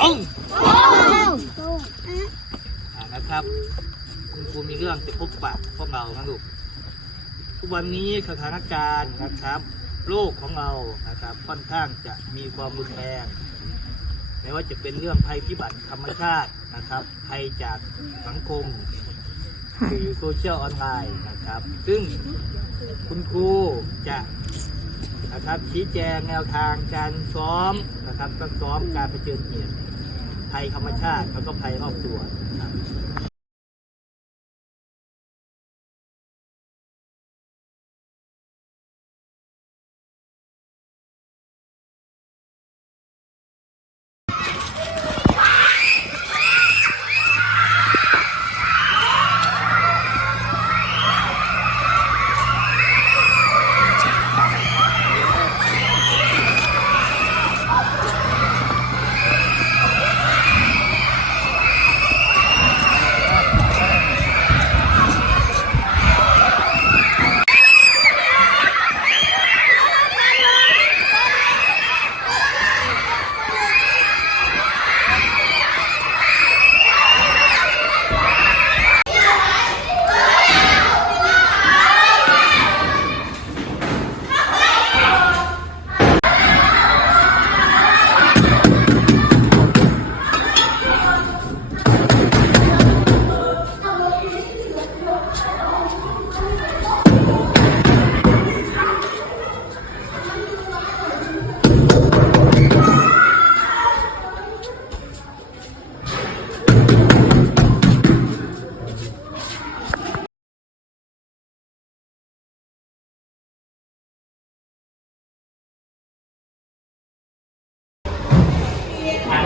รงโอ้อ่านะครับ คุณครูมีเรื่องจะพบปะพวกเรานะลูกทุกวันนี้สถานการณ์นะครับ โลกของเรานะครับ ค่อนข้างจะมีความรุนแรงไม่ว่าจะเป็นเรื่องภัยพิบัติธรรมชาตินะครับภัยจากสังคมสื่อโซเชียลออนไลน์นะครับ ซึ่งคุณครูจะ นะครับ ชี้แจงแนวทางการซ้อมนะครับก็ซ้อมการเผชิญเหตุภัยธรรมชาติแล้วก็ภัยรอบตัว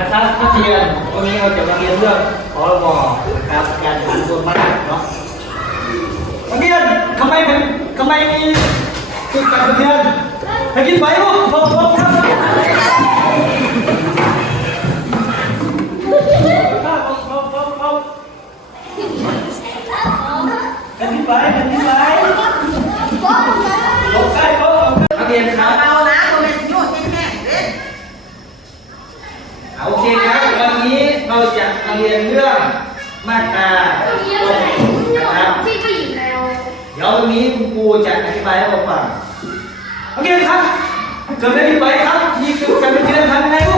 นะครับอ่านะครับนักเรียนวันนี้เราจะมาเรียนเรื่องพรบนะครับการผ่านตัวมาตรเนาะนักเรียนทำไมเป็นทำไมมีจุดการเรียนให้กินไหมลูกพอพอครับกันที่ไปกันที่ไปลงใกล้เขานักเรียนครับ เอานะตัวเป็นโยดแห้งๆเด้ โอเคครับ วันนี้เราจะมา เรียนเรื่องมาตรานะครับที่ผู้หญิงแล้ว เดี๋ยววันนี้คุณครูจะอธิบายให้เราฟัง โอเคครับเกิดอะไรขึ้นไปครับ นี่คือการเป็นเรื่องทำยังไงลูก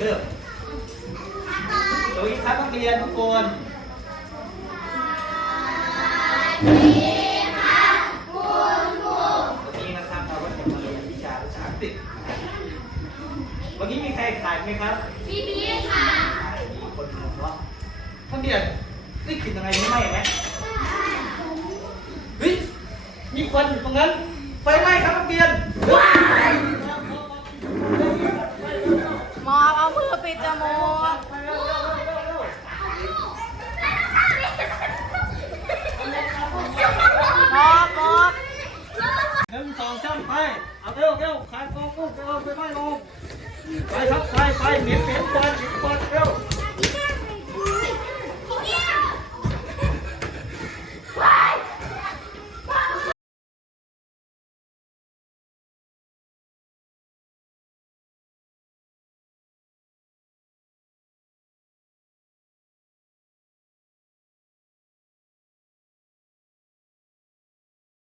เคเริ่มสวัสดีครับนักเรียนทุกคนวันนี้นะครับเราก็จะมาเรียนวิชาภาษาอังกฤษนะครับวันนี้มีใครขาดไหมครับบีบีค่ะมีคนหนึ่งเนาะท่านเดียนได้กลิ่นอะไรไม่ไหม้ไหมเฮ้ยมีควันอยู่ตรงนั้นไฟไหม้ครับนักเรียน หมอบเอามือปิดจมูก หมอบหมอบ หนึ่งสองสามไป เอาเร็วเร็วขายกองกุ้งเร็วไปไม่ลงไปครับไปไปหม็นหม็นควันหม็นควันเร็ว